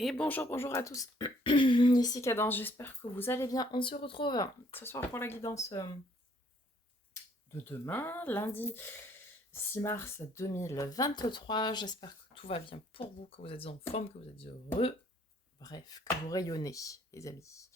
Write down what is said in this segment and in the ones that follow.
Et bonjour, bonjour à tous. Ici Cadence, j'espère que vous allez bien. On se retrouve ce soir pour la guidance de demain, lundi 6 mars 2023. J'espère que tout va bien pour vous, que vous êtes en forme, que vous êtes heureux. Bref, que vous rayonnez, les amis.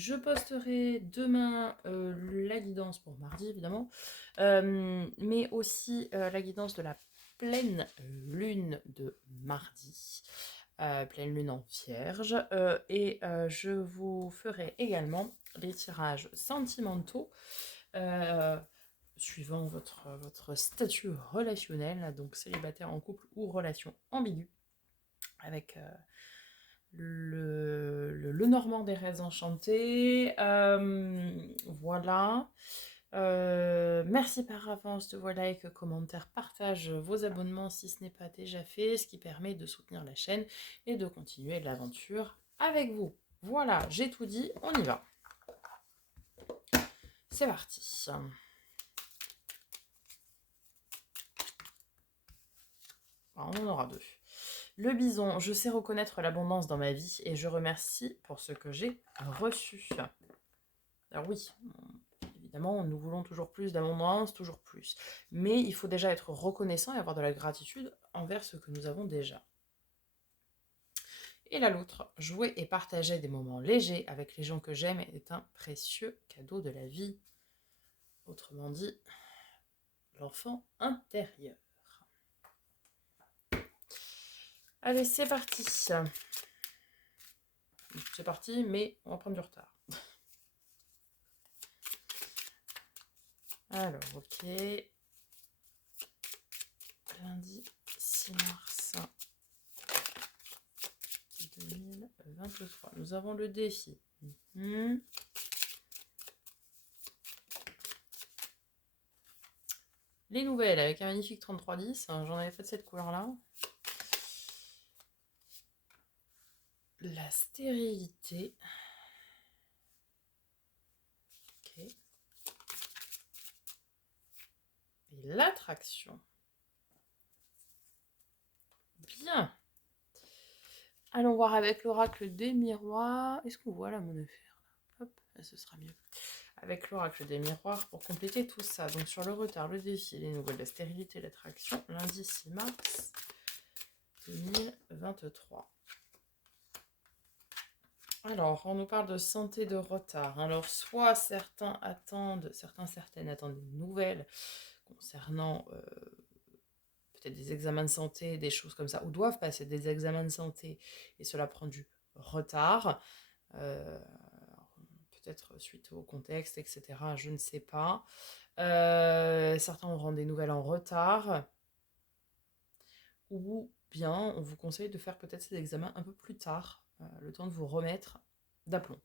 Je posterai demain la guidance pour mardi, évidemment, mais aussi la guidance de la pleine lune de mardi, pleine lune en vierge, et je vous ferai également les tirages sentimentaux suivant votre statut relationnel, donc célibataire, en couple ou relation ambiguë, avec le Normand des rêves enchantés. Voilà. Merci par avance de vos likes, commentaires, partage vos abonnements si ce n'est pas déjà fait, ce qui permet de soutenir la chaîne et de continuer l'aventure avec vous. Voilà, j'ai tout dit, on y va. C'est parti. Alors, on en aura deux. Le bison, je sais reconnaître l'abondance dans ma vie et je remercie pour ce que j'ai reçu. Alors oui, évidemment, nous voulons toujours plus d'abondance, toujours plus. Mais il faut déjà être reconnaissant et avoir de la gratitude envers ce que nous avons déjà. Et là, l'autre, jouer et partager des moments légers avec les gens que j'aime est un précieux cadeau de la vie. Autrement dit, l'enfant intérieur. Allez, c'est parti. C'est parti, mais on va prendre du retard. Alors, ok. Lundi 6 mars 2023. Nous avons le défi. Les nouvelles avec un magnifique 3310. J'en avais fait de cette couleur-là. La stérilité. Ok. Et l'attraction. Bien. Allons voir avec l'oracle des miroirs. Est-ce qu'on voit là mon affaire là? Hop, là, ce sera mieux. Avec l'oracle des miroirs pour compléter tout ça. Donc sur le retard, le défi, les nouvelles, la stérilité, l'attraction. Lundi 6 mars 2023. Alors, on nous parle de santé de retard. Alors, soit certaines attendent des nouvelles concernant peut-être des examens de santé, des choses comme ça, ou doivent passer des examens de santé, et cela prend du retard. Peut-être suite au contexte, etc. Je ne sais pas. Certains auront des nouvelles en retard. Ou bien, on vous conseille de faire peut-être ces examens un peu plus tard, le temps de vous remettre d'aplomb.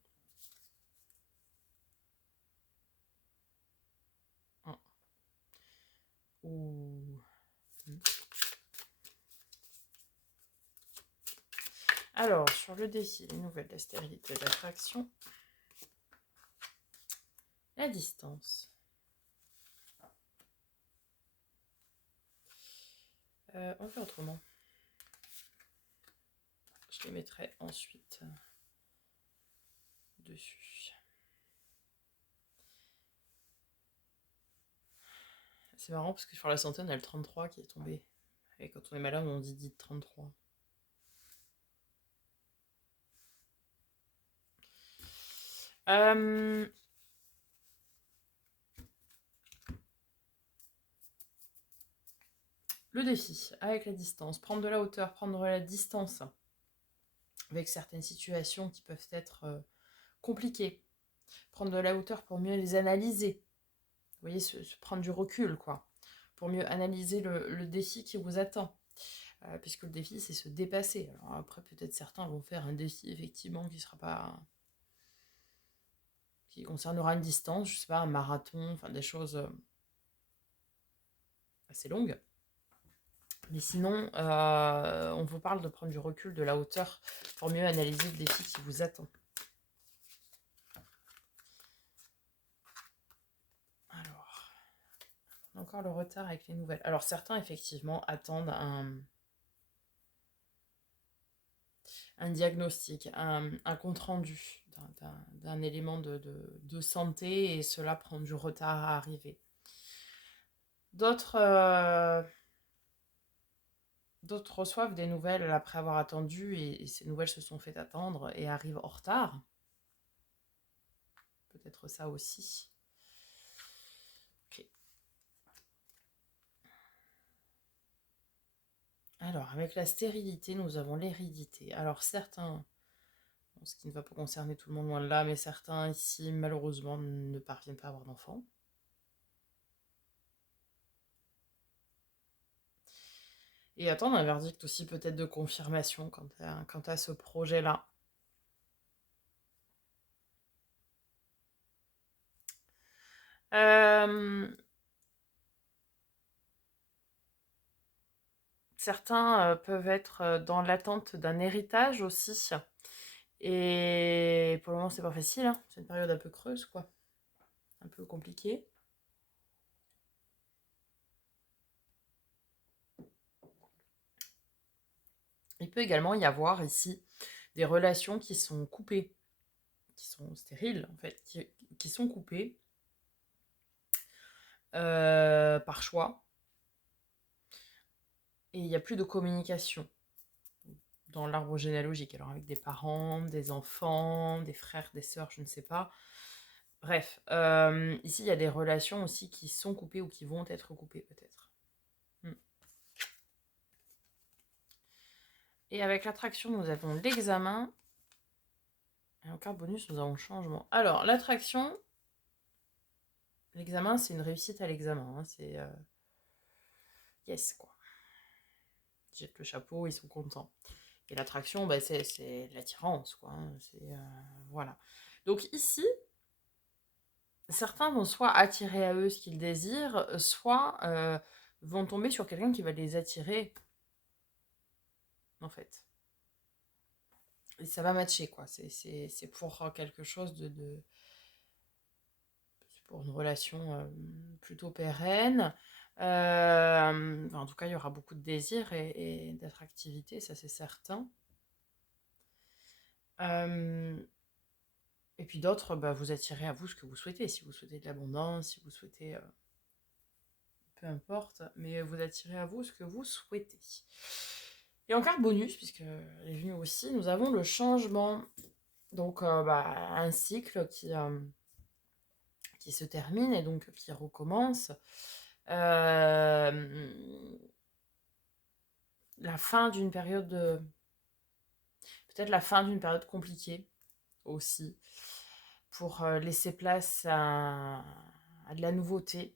Ou... Alors, sur le défi, les nouvelles, la stérilité, l'attraction, la distance. On fait autrement. Je les mettrai ensuite dessus. C'est marrant parce que sur la santé, on a le 33 qui est tombé. Et quand on est malade, on dit 33. Le défi, avec la distance. Prendre de la hauteur, prendre la distance avec certaines situations qui peuvent être compliquées. Prendre de la hauteur pour mieux les analyser. Vous voyez, se prendre du recul, quoi. Pour mieux analyser le défi qui vous attend. Puisque le défi, c'est se dépasser. Alors après, peut-être certains vont faire un défi, effectivement, qui concernera une distance, je sais pas, un marathon, enfin des choses assez longues. Mais sinon, on vous parle de prendre du recul, de la hauteur, pour mieux analyser le défi qui vous attend. Alors, encore le retard avec les nouvelles. Alors, certains, effectivement, attendent un un diagnostic, un compte-rendu d'un élément de santé, et cela prend du retard à arriver. D'autres reçoivent des nouvelles après avoir attendu, et ces nouvelles se sont fait attendre et arrivent en retard. Peut-être ça aussi. Ok. Alors, avec la stérilité, nous avons l'hérédité. Alors, certains, ce qui ne va pas concerner tout le monde loin de là, mais certains ici, malheureusement, ne parviennent pas à avoir d'enfants. Et attendre un verdict aussi peut-être de confirmation quant à ce projet-là. Certains peuvent être dans l'attente d'un héritage aussi. Et pour le moment, c'est pas facile, hein. C'est une période un peu creuse, quoi. Un peu compliquée. Il peut également y avoir ici des relations qui sont coupées, qui sont stériles, en fait, qui sont coupées par choix. Et il n'y a plus de communication dans l'arbre généalogique. Alors avec des parents, des enfants, des frères, des sœurs, je ne sais pas. Bref, ici il y a des relations aussi qui sont coupées ou qui vont être coupées peut-être. Et avec l'attraction, nous avons l'examen. Et en carte bonus, nous avons le changement. Alors, l'attraction, l'examen, c'est une réussite à l'examen. Hein. C'est yes, quoi. Ils jettent le chapeau, ils sont contents. Et l'attraction, bah, c'est l'attirance, quoi. Hein. Voilà. Donc ici, certains vont soit attirer à eux ce qu'ils désirent, soit vont tomber sur quelqu'un qui va les attirer, en fait. Et ça va matcher, quoi. C'est pour quelque chose pour une relation plutôt pérenne. En tout cas, il y aura beaucoup de désir et d'attractivité, ça c'est certain. Et puis d'autres, bah, vous attirez à vous ce que vous souhaitez. Si vous souhaitez de l'abondance, si vous souhaitez... peu importe, mais vous attirez à vous ce que vous souhaitez. Et en carte bonus, puisque elle est venue aussi, nous avons le changement. Donc, un cycle qui se termine et donc qui recommence. La fin d'une période peut-être la fin d'une période compliquée aussi, pour laisser place à de la nouveauté.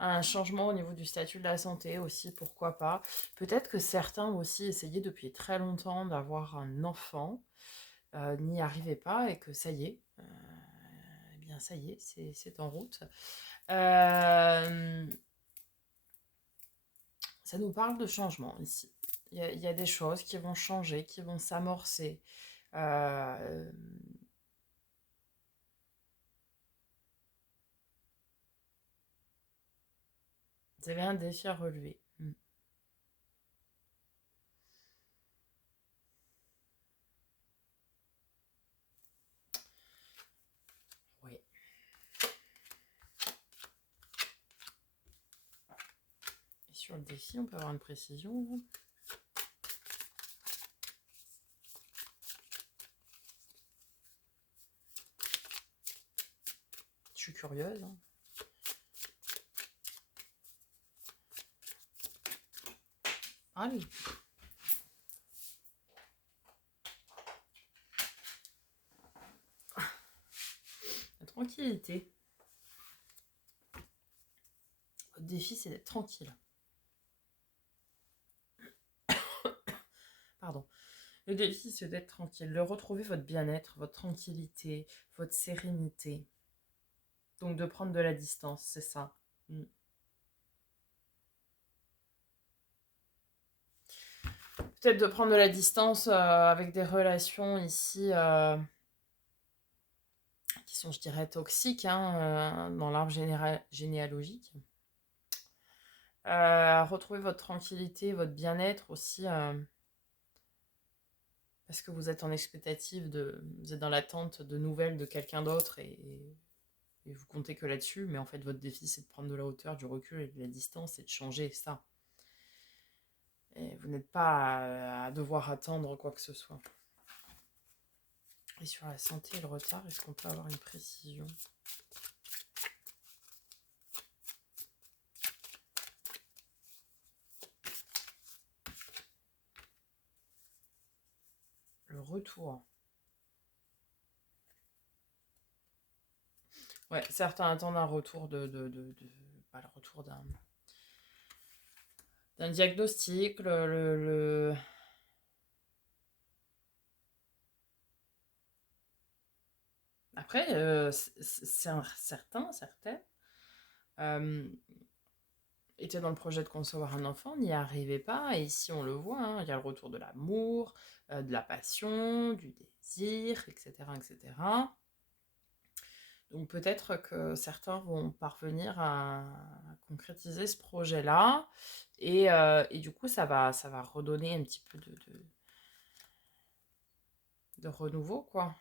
Un changement au niveau du statut de la santé aussi, pourquoi pas. Peut-être que certains ont aussi essayé depuis très longtemps d'avoir un enfant, n'y arrivaient pas, et que ça y est, eh bien ça y est, c'est en route. Ça nous parle de changement ici. Il y a des choses qui vont changer, qui vont s'amorcer. Euh, Vous avez un défi à relever. Oui. Et sur le défi, on peut avoir une précision. Je suis curieuse. Hein. Allez. La tranquillité. Votre défi, c'est d'être tranquille. Pardon. Le défi, c'est d'être tranquille, de retrouver votre bien-être, votre tranquillité, votre sérénité. Donc de prendre de la distance, c'est ça. Peut-être de prendre de la distance avec des relations ici qui sont, je dirais, toxiques, hein, dans l'arbre généalogique. Retrouver votre tranquillité, votre bien-être aussi, parce que vous êtes en expectative vous êtes dans l'attente de nouvelles de quelqu'un d'autre et vous comptez que là-dessus, mais en fait votre défi c'est de prendre de la hauteur, du recul et de la distance et de changer ça. Et vous n'êtes pas à devoir attendre quoi que ce soit. Et sur la santé et le retard, est-ce qu'on peut avoir une précision ? Le retour. Ouais, certains attendent un retour pas le retour d'un diagnostic, Après, certaines, étaient dans le projet de concevoir un enfant, n'y arrivaient pas, et ici on le voit, hein, il y a le retour de l'amour, de la passion, du désir, etc., etc. Donc peut-être que certains vont parvenir à concrétiser ce projet-là, et du coup ça va redonner un petit peu de renouveau, quoi.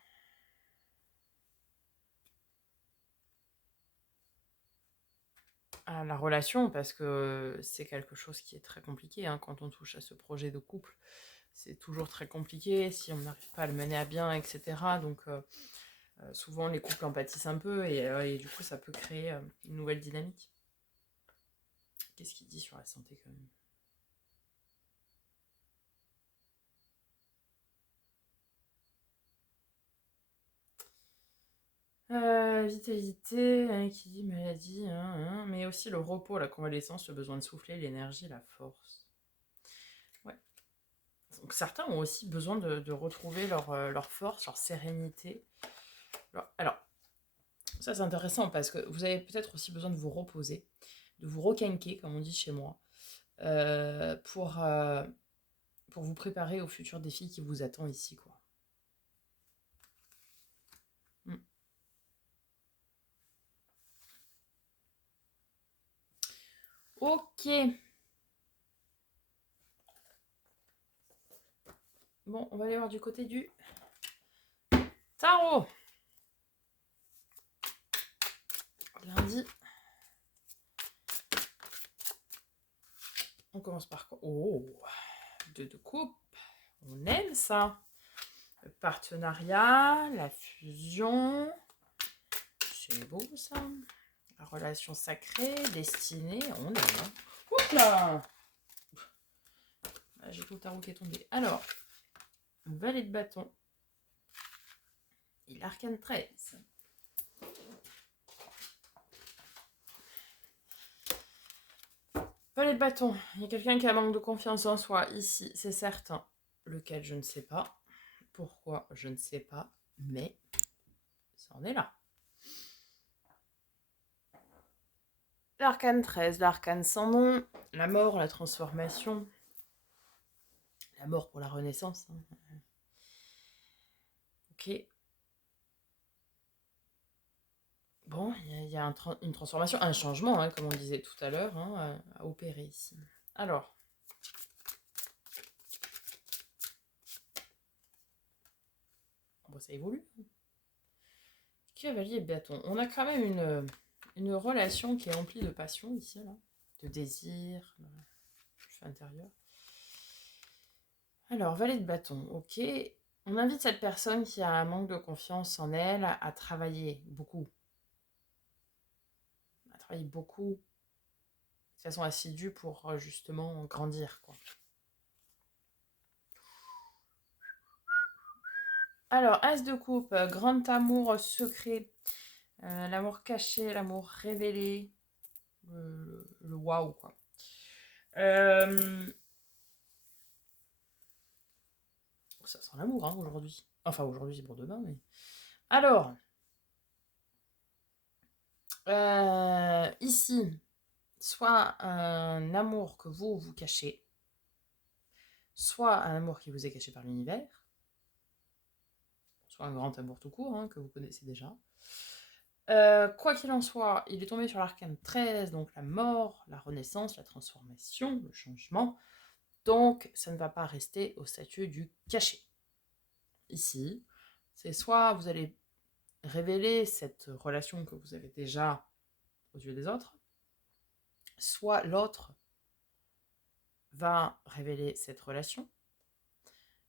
À la relation, parce que c'est quelque chose qui est très compliqué, hein, quand on touche à ce projet de couple. C'est toujours très compliqué si on n'arrive pas à le mener à bien, etc. Donc souvent les couples en pâtissent un peu, et du coup ça peut créer une nouvelle dynamique. Qu'est-ce qu'il dit sur la santé quand même ? Vitalité, hein, qui dit maladie, hein, mais aussi le repos, la convalescence, le besoin de souffler, l'énergie, la force. Ouais. Donc certains ont aussi besoin de retrouver leur force, leur sérénité. Alors, ça c'est intéressant parce que vous avez peut-être aussi besoin de vous reposer, de vous requinquer, comme on dit chez moi, pour vous préparer au futur défi qui vous attend ici, quoi. Mm. Ok. Bon, on va aller voir du côté du tarot. Lundi. On commence par quoi ? Oh, deux de coupe. On aime ça. Le partenariat, la fusion. C'est beau ça. La relation sacrée, destinée, on aime. Hein. Oups là ! J'ai tout le tarot qui est tombé. Alors, valet de bâton et l'arcane 13. Valet de bâton, il y a quelqu'un qui a manque de confiance en soi ici, c'est certain. Lequel, je ne sais pas. Pourquoi, je ne sais pas. Mais ça en est là. L'arcane 13, l'arcane sans nom, la mort, la transformation, la mort pour la renaissance. Hein. Ok. Bon, il y a une transformation, un changement, hein, comme on disait tout à l'heure, hein, à opérer ici. Alors. Bon, ça évolue. Cavalier bâton. On a quand même une relation qui est remplie de passion ici, là. De désir, de feu intérieur. Alors, valet de bâton, ok. On invite cette personne qui a un manque de confiance en elle à travailler beaucoup. À travailler beaucoup de façon assidue pour justement grandir, quoi. Alors, As de coupe, grand amour secret, l'amour caché, l'amour révélé, le waouh, quoi. Ça sent l'amour, hein, aujourd'hui. Enfin, aujourd'hui, c'est pour demain, mais... Alors, ici, soit un amour que vous cachez, soit un amour qui vous est caché par l'univers, soit un grand amour tout court, hein, que vous connaissez déjà. Quoi qu'il en soit, il est tombé sur l'arcane 13, donc la mort, la renaissance, la transformation, le changement. Donc, ça ne va pas rester au statut du cachet. Ici, c'est soit vous allez révéler cette relation que vous avez déjà aux yeux des autres, soit l'autre va révéler cette relation,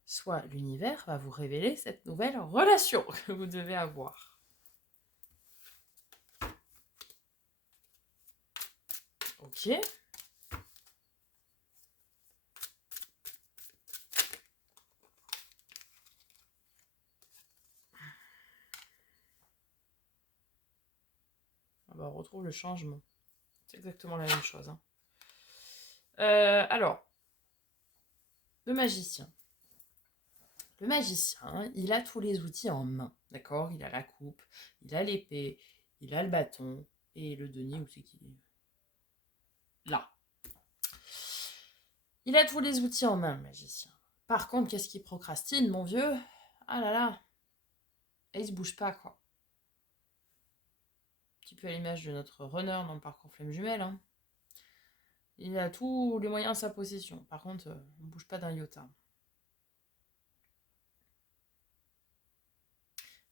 soit l'univers va vous révéler cette nouvelle relation que vous devez avoir. Ok. On retrouve le changement. C'est exactement la même chose. Hein. Alors, le magicien. Le magicien, il a tous les outils en main, d'accord? Il a la coupe, il a l'épée, il a le bâton, et le denier, où c'est qu'il est? Là. Il a tous les outils en main, le magicien. Par contre, qu'est-ce qu'il procrastine, mon vieux? Ah là là. Et il se bouge pas, quoi. Un petit peu à l'image de notre runner dans le parcours Flemme Jumelle. Hein. Il a tous les moyens à sa possession. Par contre, on ne bouge pas d'un iota.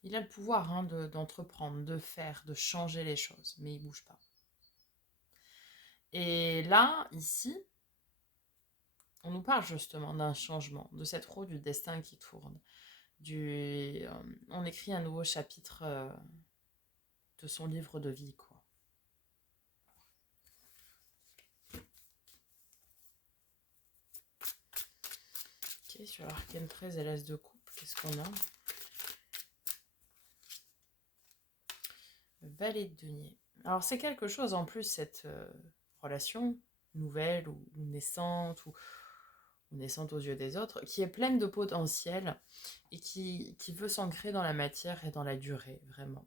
Il a le pouvoir hein, d'entreprendre, de faire, de changer les choses, mais il bouge pas. Et là, ici, on nous parle justement d'un changement, de cette roue du destin qui tourne. On écrit un nouveau chapitre de son livre de vie, quoi. Ok, sur l'arcane 13 et l'as de coupe, qu'est-ce qu'on a? Le valet de denier. Alors c'est quelque chose en plus, cette relation nouvelle ou naissante ou naissante aux yeux des autres, qui est pleine de potentiel et qui veut s'ancrer dans la matière et dans la durée, vraiment.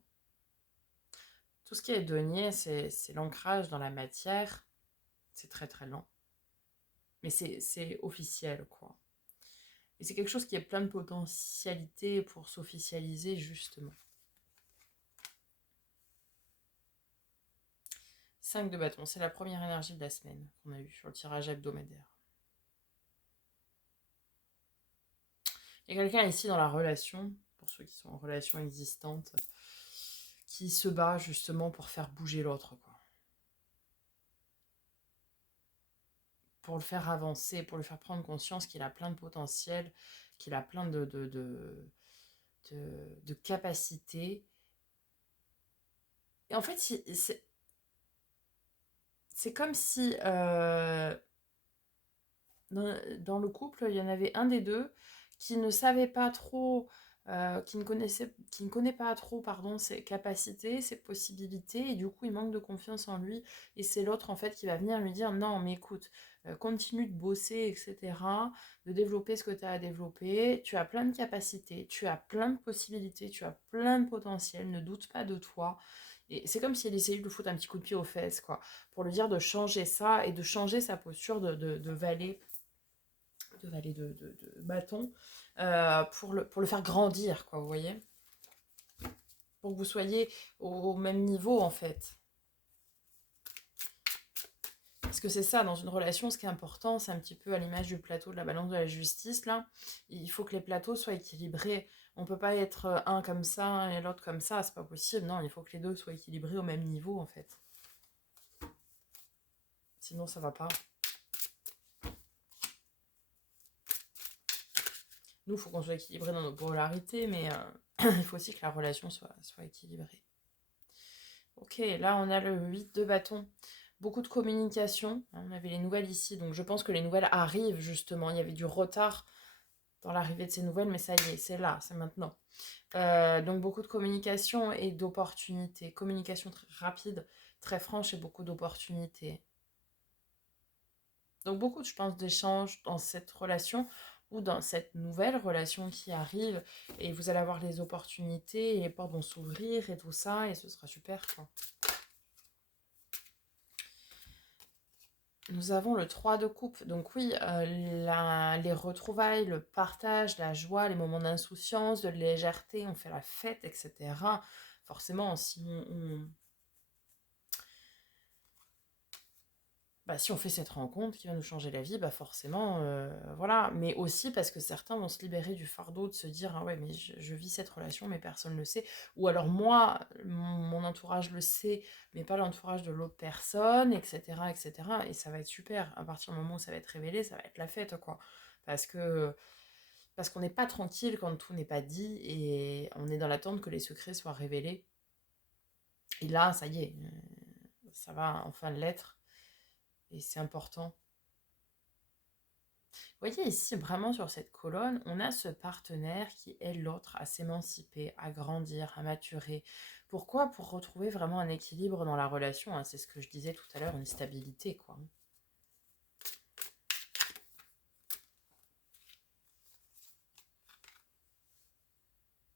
Tout ce qui est denier, c'est l'ancrage dans la matière, c'est très très lent. Mais c'est officiel, quoi. Et c'est quelque chose qui est plein de potentialité pour s'officialiser, justement. 5 de bâton, c'est la première énergie de la semaine qu'on a eue sur le tirage hebdomadaire. Il y a quelqu'un ici dans la relation, pour ceux qui sont en relation existante, qui se bat justement pour faire bouger l'autre, quoi. Pour le faire avancer, pour lui faire prendre conscience qu'il a plein de potentiel, qu'il a plein de capacités. Et en fait, c'est comme si dans le couple, il y en avait un des deux qui ne savait pas trop, qui ne connaît pas trop, pardon, ses capacités, ses possibilités, et du coup, il manque de confiance en lui. Et c'est l'autre, en fait, qui va venir lui dire, non, mais écoute, continue de bosser, etc., de développer ce que tu as à développer, tu as plein de capacités, tu as plein de possibilités, tu as plein de potentiel, ne doute pas de toi. Et c'est comme s'il essayait de lui foutre un petit coup de pied aux fesses, quoi, pour lui dire de changer ça et de changer sa posture de valet de bâton pour le faire grandir, quoi, vous voyez, pour que vous soyez au même niveau, en fait. Parce que c'est ça, dans une relation, ce qui est important, c'est un petit peu à l'image du plateau de la balance de la justice, là. Il faut que les plateaux soient équilibrés. On peut pas être un comme ça et l'autre comme ça, c'est pas possible. Non, il faut que les deux soient équilibrés au même niveau, en fait. Sinon, ça va pas. Nous, il faut qu'on soit équilibré dans nos polarités, mais il faut aussi que la relation soit équilibrée. Ok, là, on a le 8 de bâton. Beaucoup de communication. On avait les nouvelles ici, donc je pense que les nouvelles arrivent, justement. Il y avait du retard dans l'arrivée de ces nouvelles, mais ça y est, c'est là, c'est maintenant. Donc beaucoup de communication et d'opportunités. Communication très rapide, très franche et beaucoup d'opportunités. Donc beaucoup, je pense, d'échanges dans cette relation ou dans cette nouvelle relation qui arrive, et vous allez avoir les opportunités et les portes vont s'ouvrir et tout ça, et ce sera super, quoi. Nous avons le 3 de coupe. Donc oui, les retrouvailles, le partage, la joie, les moments d'insouciance, de légèreté, on fait la fête, etc. forcément, si on fait cette rencontre qui va nous changer la vie, bah forcément, voilà. Mais aussi parce que certains vont se libérer du fardeau de se dire, ah ouais, mais je vis cette relation, mais personne ne le sait. Ou alors moi, mon entourage le sait, mais pas l'entourage de l'autre personne, etc., etc. Et ça va être super. À partir du moment où ça va être révélé, ça va être la fête, quoi. Parce que parce qu'on n'est pas tranquille quand tout n'est pas dit et on est dans l'attente que les secrets soient révélés. Et là, ça y est, ça va enfin l'être. Et c'est important. Vous voyez ici, vraiment sur cette colonne, on a ce partenaire qui aide l'autre à s'émanciper, à grandir, à maturer. Pourquoi? Pour retrouver vraiment un équilibre dans la relation, hein. C'est ce que je disais tout à l'heure, une stabilité, quoi.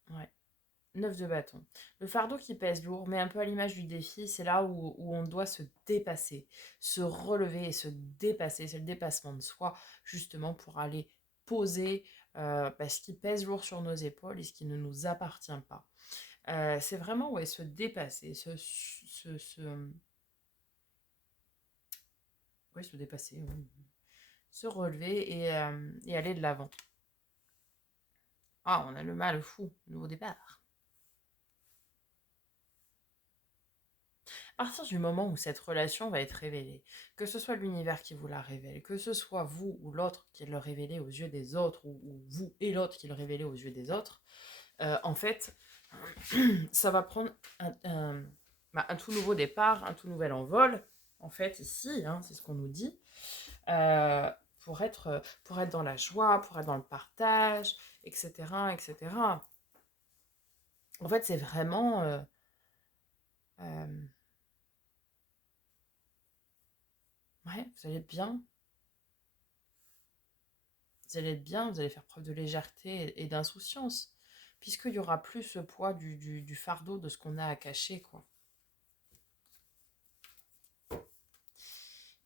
Ouais. 9 de bâton. Le fardeau qui pèse lourd, mais un peu à l'image du défi, c'est là où on doit se dépasser, se relever et se dépasser. C'est le dépassement de soi, justement, pour aller poser ce qui pèse lourd sur nos épaules et ce qui ne nous appartient pas. C'est vraiment ouais, se dépasser, ouais, se dépasser, ouais. Se relever et aller de l'avant. Ah, on a le mal fou, nouveau départ. À partir du moment où cette relation va être révélée, que ce soit l'univers qui vous la révèle, que ce soit vous ou l'autre qui le révélez aux yeux des autres, ou vous et l'autre qui le révélez aux yeux des autres, en fait, ça va prendre un tout nouveau départ, un tout nouvel envol, en fait, ici, hein, c'est ce qu'on nous dit, euh, pour être dans la joie, pour être dans le partage, etc., etc. En fait, c'est vraiment... euh, ouais, vous allez être bien, vous allez être bien, vous allez faire preuve de légèreté et d'insouciance, puisqu'il y aura plus ce poids du fardeau de ce qu'on a à cacher, quoi.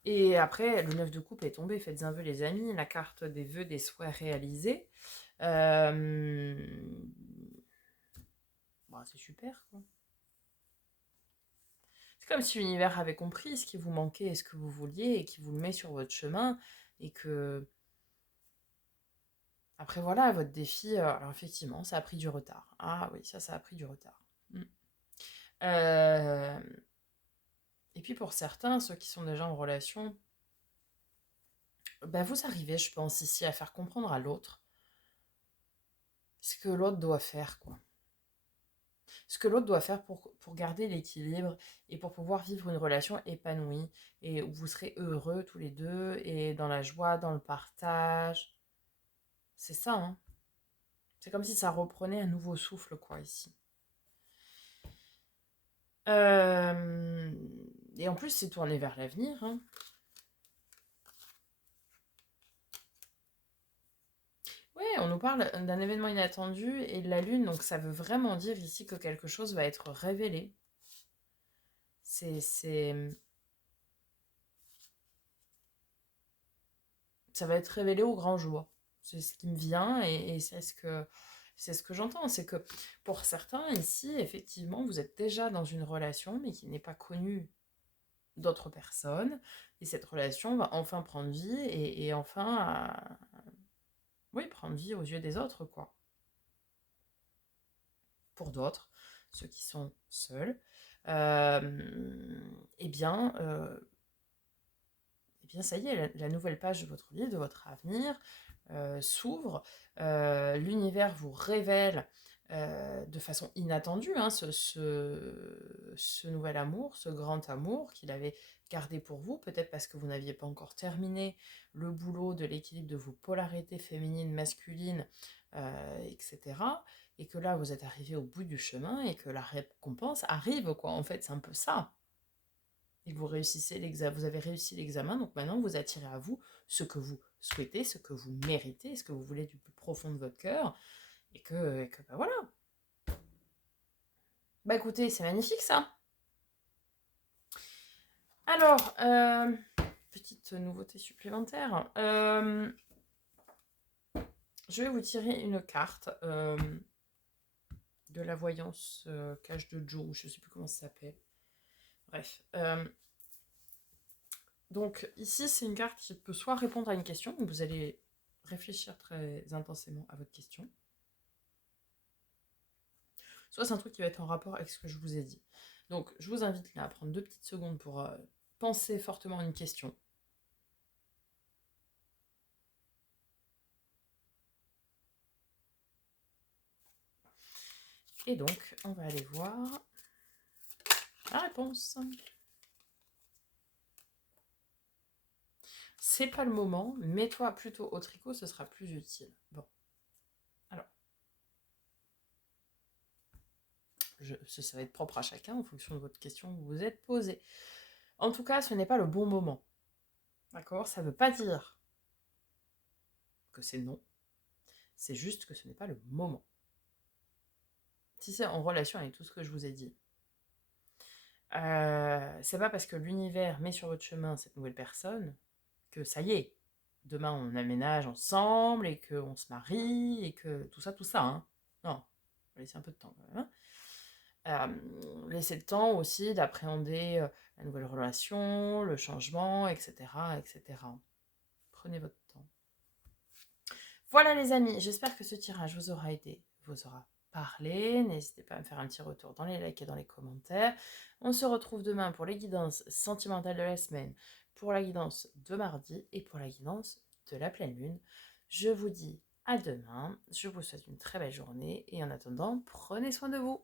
Et après, le 9 de coupe est tombé, faites un vœu les amis, la carte des vœux, des souhaits réalisés. Bon, c'est super, quoi. C'est comme si l'univers avait compris ce qui vous manquait et ce que vous vouliez et qui vous le met sur votre chemin et que... Après, voilà, votre défi, alors effectivement, ça a pris du retard. Ah oui, ça a pris du retard. Mm. Euh, Et puis pour certains, ceux qui sont déjà en relation, bah vous arrivez, je pense, ici à faire comprendre à l'autre ce que l'autre doit faire, quoi. Ce que l'autre doit faire pour garder l'équilibre et pour pouvoir vivre une relation épanouie et où vous serez heureux tous les deux et dans la joie, dans le partage. C'est ça, hein. C'est comme si ça reprenait un nouveau souffle, quoi, ici. Euh, Et en plus, c'est tourné vers l'avenir, hein. Oui, on nous parle d'un événement inattendu et de la Lune, donc ça veut vraiment dire ici que quelque chose va être révélé. C'est... Ça va être révélé au grand jour. C'est ce qui me vient et c'est ce que j'entends. C'est que pour certains ici, effectivement, vous êtes déjà dans une relation, mais qui n'est pas connue d'autres personnes. Et cette relation va enfin prendre vie et enfin, oui, prendre vie aux yeux des autres, quoi. Pour d'autres, ceux qui sont seuls, eh bien, ça y est, la nouvelle page de votre vie, de votre avenir, s'ouvre. L'univers vous révèle de façon inattendue hein, ce nouvel amour, ce grand amour qu'il avait gardé pour vous, peut-être parce que vous n'aviez pas encore terminé le boulot de l'équilibre de vos polarités féminines, masculines, etc. Et que là, vous êtes arrivé au bout du chemin et que la récompense arrive, quoi. En fait, c'est un peu ça. Et que vous réussissez vous avez réussi l'examen, donc maintenant vous attirez à vous ce que vous souhaitez, ce que vous méritez, ce que vous voulez du plus profond de votre cœur, et que bah voilà. Bah écoutez, c'est magnifique ça. Alors, petite nouveauté supplémentaire. Je vais vous tirer une carte de la voyance cage de Joe, je ne sais plus comment ça s'appelle. Bref. Donc ici, c'est une carte qui peut soit répondre à une question, donc vous allez réfléchir très intensément à votre question, soit c'est un truc qui va être en rapport avec ce que je vous ai dit. Donc je vous invite là à prendre 2 petites secondes pour penser fortement à une question. Et donc, on va aller voir la réponse. C'est pas le moment, mets-toi plutôt au tricot, ce sera plus utile. Bon. Alors. Ça va être propre à chacun en fonction de votre question que vous vous êtes posée. En tout cas, ce n'est pas le bon moment. D'accord? Ça ne veut pas dire que c'est non. C'est juste que ce n'est pas le moment. Si c'est en relation avec tout ce que je vous ai dit, c'est pas parce que l'univers met sur votre chemin cette nouvelle personne que ça y est, demain on aménage ensemble et qu'on se marie et que tout ça, hein. Non, on va laisser un peu de temps quand même. Laisser le temps aussi d'appréhender la nouvelle relation, le changement, etc., etc. Prenez votre temps. Voilà les amis, j'espère que ce tirage vous aura aidé, vous aura parlé. N'hésitez pas à me faire un petit retour dans les likes et dans les commentaires. On se retrouve demain pour les guidances sentimentales de la semaine, pour la guidance de mardi et pour la guidance de la pleine lune. Je vous dis à demain, je vous souhaite une très belle journée et en attendant, prenez soin de vous.